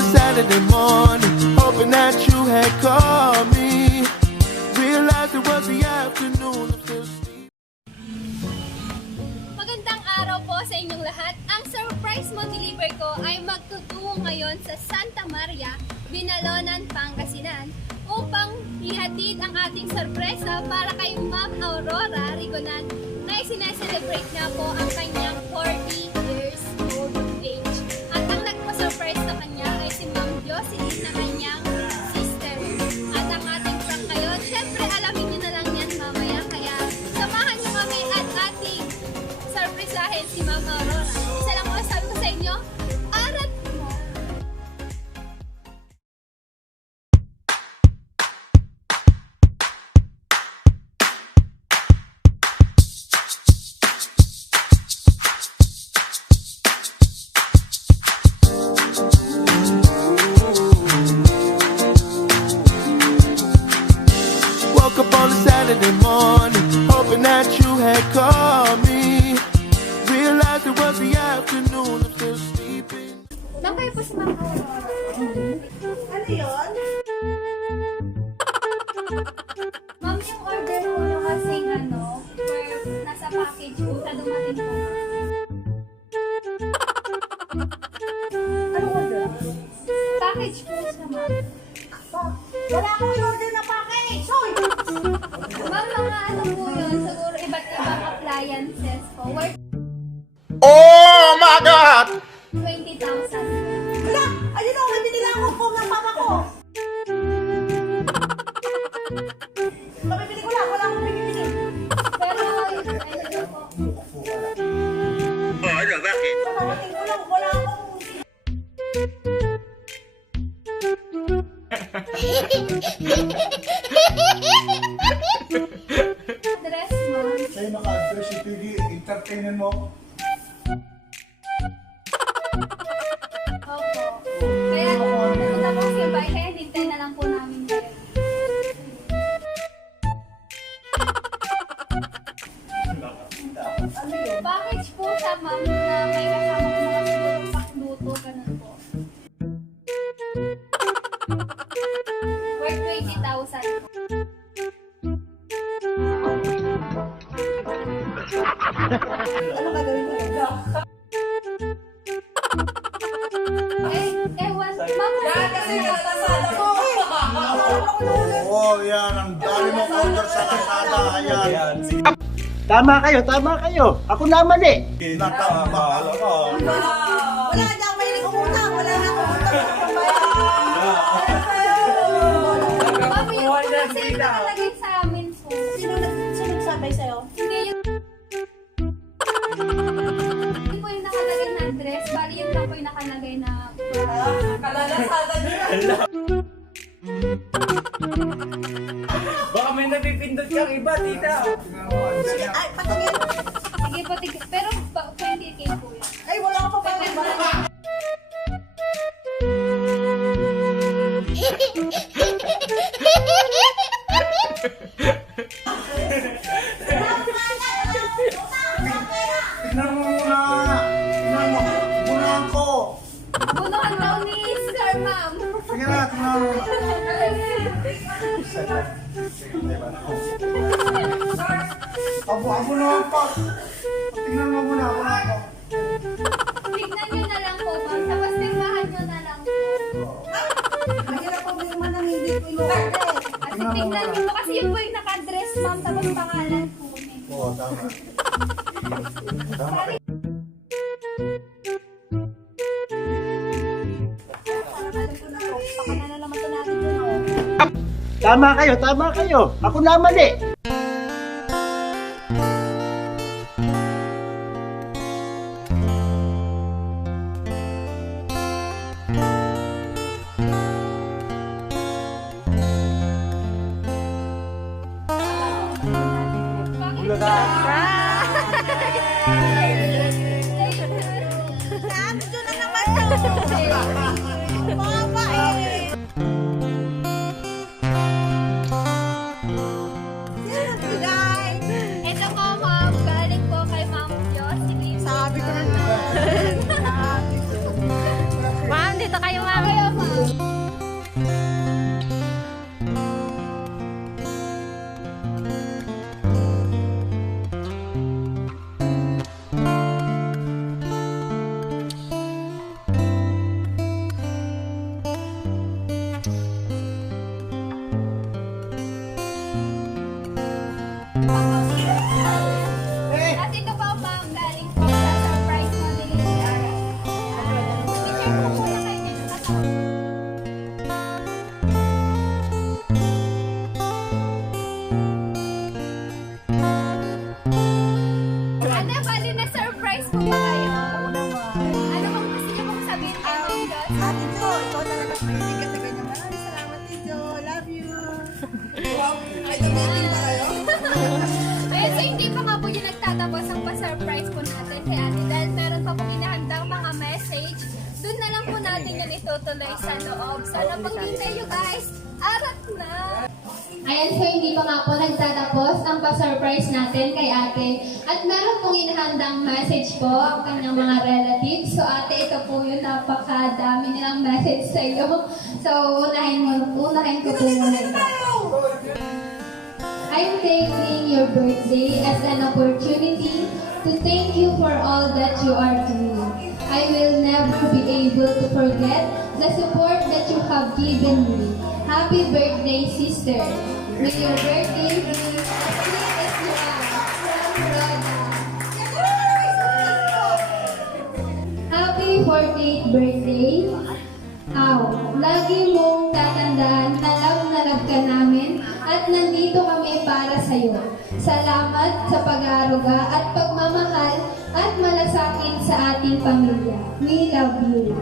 on a Saturday morning, hoping that you had called me. Realized it was the afternoon, I'm still sleeping. Magandang araw po sa inyong lahat. Ang surprise mo deliver ko ay magtutungo ngayon sa Santa Maria, Binalonan, Pangasinan upang ihatid ang ating sorpresa para kay Maam Aurora Rigonan na sineselebrate na po ang kanyang 40 years old age. At ang nagpa-surprise sa kanya ay si Maam Jocelyn na kanyang sister. At ang ating prank ngayon, syempre alamin nyo na lang yan mamaya. Kaya samahan nyo kami at ating surprisahin si Maam Aurora. Isa lang po sabi ko sa inyo, arat mo! Woke up on a Saturday morning, hoping that you had called me. Realized it was the afternoon, I'm still sleeping. Nakaya po si Maam Aurora. Ano yun? Ma'am, yung order po nyo kasing where nasa package po, sa dumating po. Ano order? Package po siya, ma'am. Wala akong order na package! Hoy! Ma'am, mga po yun, siguro iba't ibang appliances po. Worth Oh my God! 20,000. Wala! Ayun o, hindi nila ako phone ng mama ko! Pabibili ko lang, wala akong bibili. Pero, ayun po. Bakit? Pabibili ko lang, wala akong... Dress, ma'am. Sa'yo naka-address si Piggy, entertainin mo. Opo. Kaya, pumunta po siya bahay, kaya hintay na lang po namin kayo. Ano yun? Package po siya, ma'am, na may kasama ko mga siguro pakluto, ganun po. Worth 20,000 po. Ano gagawin ko? Ewan, ma'am. Kasi nalasada ko! Oo, yan. Ang dami mong order sa Lazada. Ayan. Tama kayo. Ako naman eh. Natambahal ako. Wala na akong mahilig umutang! Wala na akong utang! Ma'am, yung kasi nakalagay sa amin po. Sino nagsabay sa'yo? Hindi po yung nakalagay na address, bali yung lang po yung nakalagay na Kalalasada niya! Baka may napipindot kang iba, tita. Ay, patingin! sige po, pero 20K po yun. Ay, wala ka pa ba? Tignan mo muna. Tignan mo. Bunuhan ko. Bunuhan daw ni Sir Ma'am. Sige na, tignan mo. Abunuhan ko. Tignan mo muna. Bunuhan ko. Tignan nyo na lang po, ma'am. Tapos tignahan nyo na lang po. Mahirap ang birma ng hindi ko in-order. At tignan nyo po, kasi yun po yung naka-address, ma'am. Tapos pangalan po. Oo, tama. Tama. Baka na naman ito natin dun. Tama kayo. Ako naman eh. Nandito na naman to! Mama eh! Ma'am, dito kayo, ma'am. Ay, tumiting na kayo? Ayun, so hindi pa nga po yung nagtatapos ang pa-surprise po natin kay ate dahil meron pa pong inahandang mga message. Doon na lang po natin yun itutuloy sa loob. Sana paghintay nyo guys, arat na! Ayan, so hindi pa nga po nagtatapos ang pa-surprise natin kay ate. At meron pong inahandang message po ang kanyang mga relatives. So ate, ito po yung napakadami nilang message sa iyo. So unahin ko po muna ito. I'm taking your birthday as an opportunity to thank you for all that you are to me. I will never be able to forget the support that you have given me. Happy birthday, sister. May your birthday be as sweet as you are. From Rhoda. Happy 40th birthday. Lagi mong tatandaan na love ka namin at nandito kami para sa iyo. Salamat sa pag-aaruga at pagmamahal at malasakit sa ating pamilya. We love you.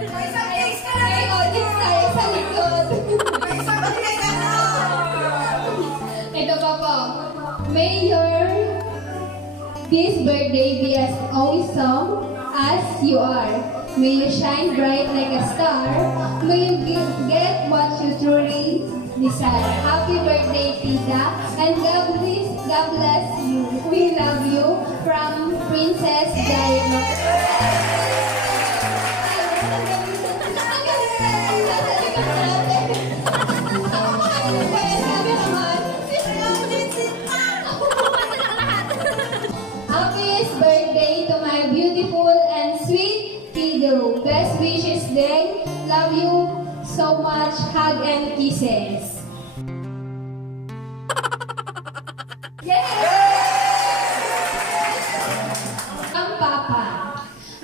May audience tayo sa likod. Ito pa po. May this birthday be as awesome as you are. May you shine bright like a star. May you get what you truly desire. Happy birthday, Tita. And God bless you. We love you from Princess Diamond. Happiest birthday to my beautiful and sweet Fido. Best wishes, day. Love you so much. Hug and kisses. Ang Papa.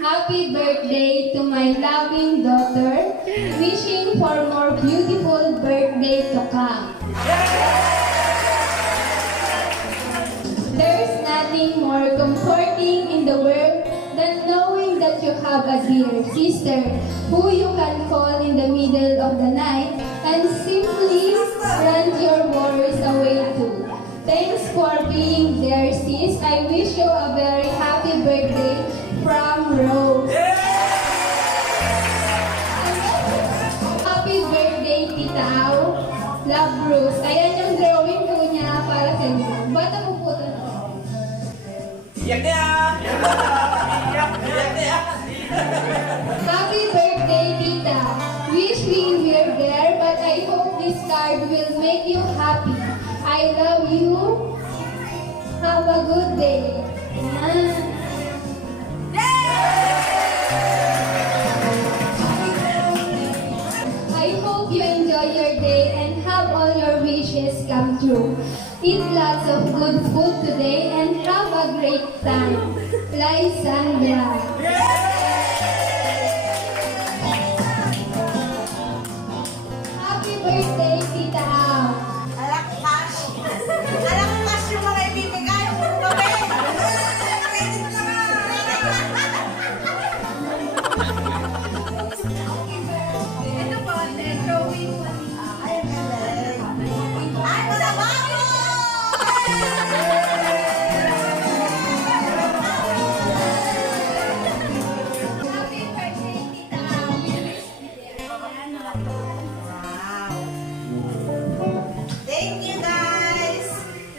Happy birthday to my loving daughter. Wishing for more beautiful birthday to come. There's nothing more comforting in the world than knowing that you have a dear sister who you can call in the middle of the night and simply run your worries away to. Thanks for being there, sis. I wish you a very happy birthday from Rose. Happy birthday, Tita Au. Love, Rose. Ayan yung drawing po niya para sa inyo. Bata po po ito. Iyak niya! Iyak niya! Happy birthday, Tita. Wish we were there, but I hope this card will make you happy. I love you. Have a good day. I hope you enjoy your day and have all your wishes come true. Eat lots of good food today and have a great time. Lysandra. Happy birthday, Tita Au. Alak cash. Alak cash yung mga ibibigay. Puro gabi. Credit na nga. Ito po, drawing po. Ay, galing. Ay, wala ba ako? Happy birthday, Tita Au. Wow. Thank you, guys.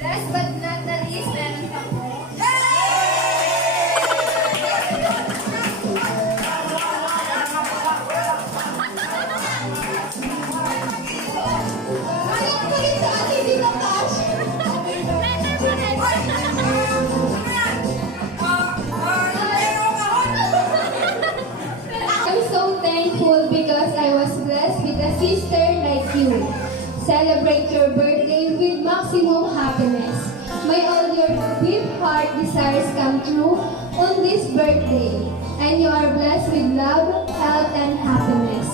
Last but not the least, meron pa po. Kulit sa akin din ang cash. I'm so thankful because I was blessed with a sister like you. Celebrate your birthday with maximum happiness. May all your deep heart desires come true on this birthday. And you are blessed with love, health, and happiness.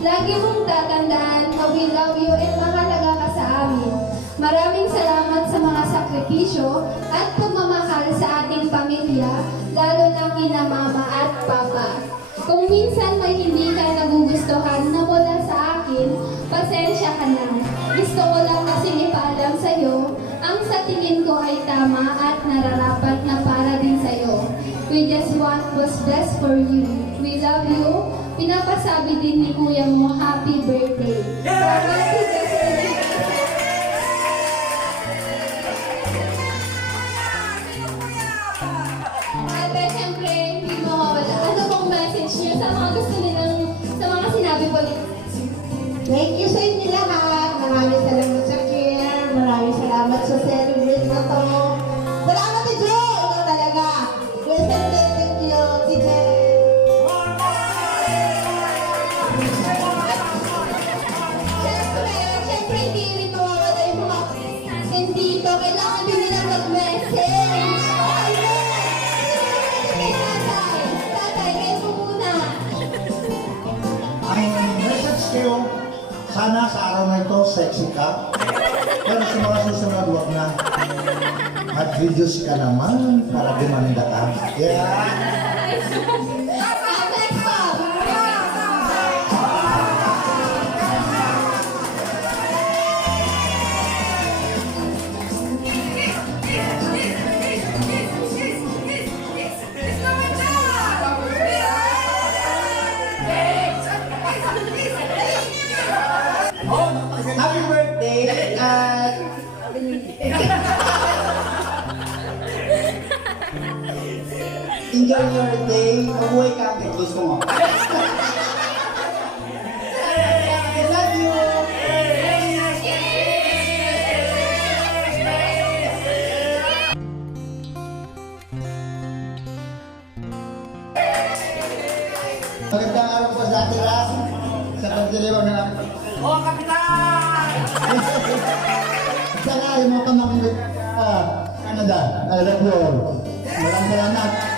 Lagi mong tatandaan na we love you and mahalaga ka sa amin. Maraming salamat sa mga sakripisyo at pagmamahal sa ating pamilya, lalo na kina Mama at Papa. Kung minsan may hindi ka nagugustuhan na mula sa akin, pasensya ka na. Gusto ko lang kasing ipaalam sa'yo, ang sa tingin ko ay tama at nararapat na para din sa'yo. We just want what's best for you. We love you. Pinapasabi din ni kuya mo, happy birthday. Happy birthday. Ate, siyempre, hindi mo mawala. Ano pong message niyo sa mga gusto nilang, sa mga sinabi ko nila? Thank you sa inyo lahat. Maraming salamat sa care. Maraming salamat sa celebrate na to. Salamat ni Joe! Ikaw talaga. Listen, thank you, teacher. Siyempre, hindi rin mawawala yung mga natin dito. Kailangan din nila mag-message. Kay tatay. Tatay, kayo po muna. Ang message kayo, sana sa araw na ito, sexy ka. Pero sa mga susunod, huwag na. Mag-videos ka naman para gumanda ka. Yeah. Next up! Happy birthday! Enjoy your day. Mabuhay ka at gusto mo. I love you! Magandang araw po sa ating lahat. Sa pagdiliwag na namin. Oh, kapitan! Sana yung mga pamangkin Canada, I love you all. Maraming salamat.